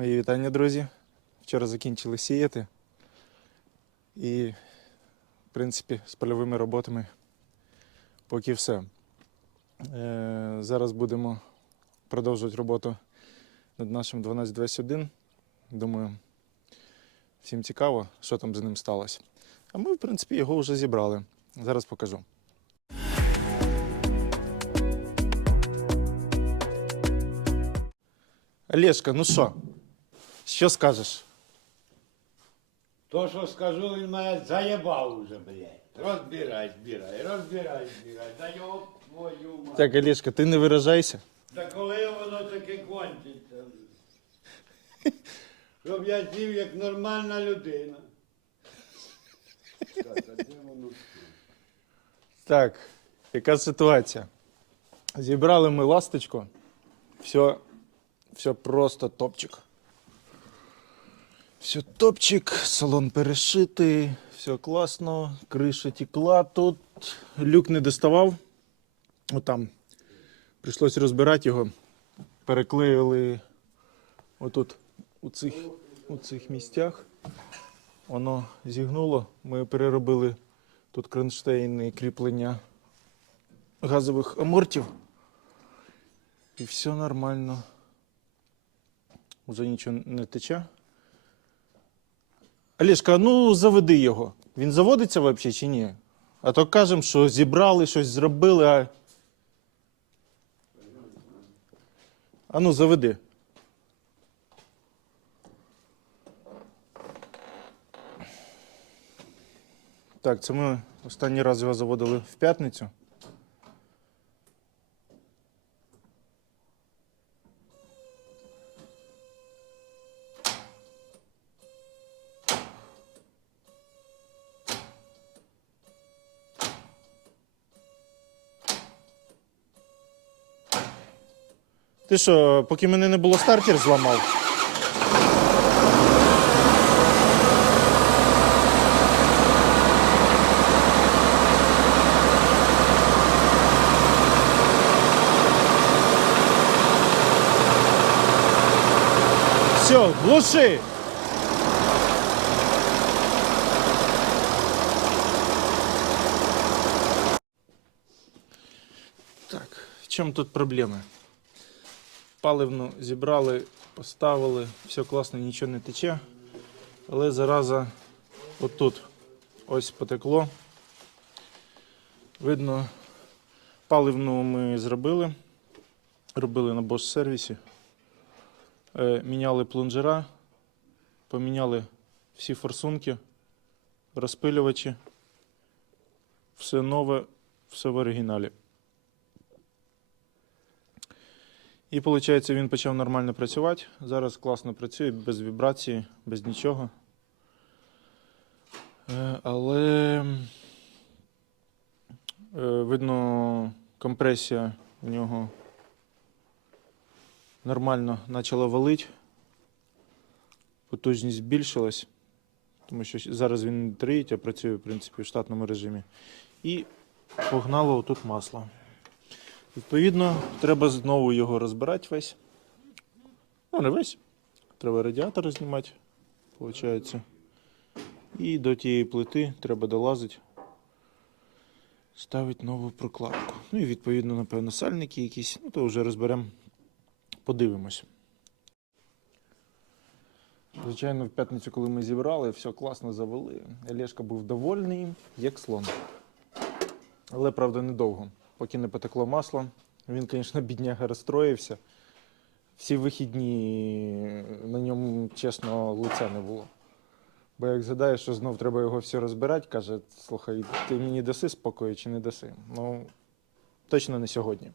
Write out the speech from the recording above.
Мої вітання, друзі. Вчора закінчили сіяти. І, в принципі, з польовими роботами поки все. Е, зараз будемо продовжувати роботу над нашим 1221. Думаю, всім цікаво, що там з ним сталося. А ми, в принципі, його вже зібрали. Зараз покажу. Олешка, ну що? Що скажеш? То, що скажу, він мене заєбав уже, блядь. Розбирай, збирай, розбирай, збирай. Да його твою мать. Так, Олешка, ти не виражайся. Та коли воно таке кончиться? Щоб я сів як нормальна людина. Так, а де воно? Так, яка ситуація? Зібрали ми ласточку. Все, все просто топчик. Все топчик, салон перешитий, все класно, криша текла тут, люк не доставав. Отам. Прийшлось розбирати його. Переклеїли отут у цих, у цих місцях. Воно зігнуло. Ми переробили тут кронштейни кріплення газових амортів. І все нормально. Уже нічого не тече. Олешка, ну заведи його. Він заводиться взагалі чи ні? А то кажемо, що зібрали, щось зробили, а. А ну заведи. Так, це ми останній раз його заводили в п'ятницю. Ти що, поки мене не було стартер зламав? Все, глуши. Так, в чому тут проблеми? Паливну зібрали, поставили, все класно, нічого не тече. Але зараза отут ось потекло. Видно, паливну ми зробили. Робили на Bosch сервісі. Е, міняли плунжера, поміняли всі форсунки, розпилювачі. Все нове, все в оригіналі. І виходить, він почав нормально працювати. Зараз класно працює, без вібрації, без нічого. Е, Але е, видно, компресія в нього нормально почала валити. Потужність збільшилась, тому що зараз він не триїть, а працює в принципі в штатному режимі. І погнало отут масло. Відповідно, треба знову його розбирати весь. Ну, не весь. Треба радіатор знімати, виходить. І до тієї плити треба долазити, ставити нову прокладку. Ну і відповідно, напевно, сальники якісь. Ну, то вже розберемо, подивимось. Звичайно, в п'ятницю, коли ми зібрали, все класно завели. Олешка був довольний, як слон. Але правда недовго. Поки не потекло масло. Він, звісно, бідняга розстроївся. Всі вихідні на ньому, чесно, лиця не було. Бо як згадаєш, що знов треба його все розбирати, каже, слухай, ти мені даси спокою чи не даси? Ну, точно не сьогодні.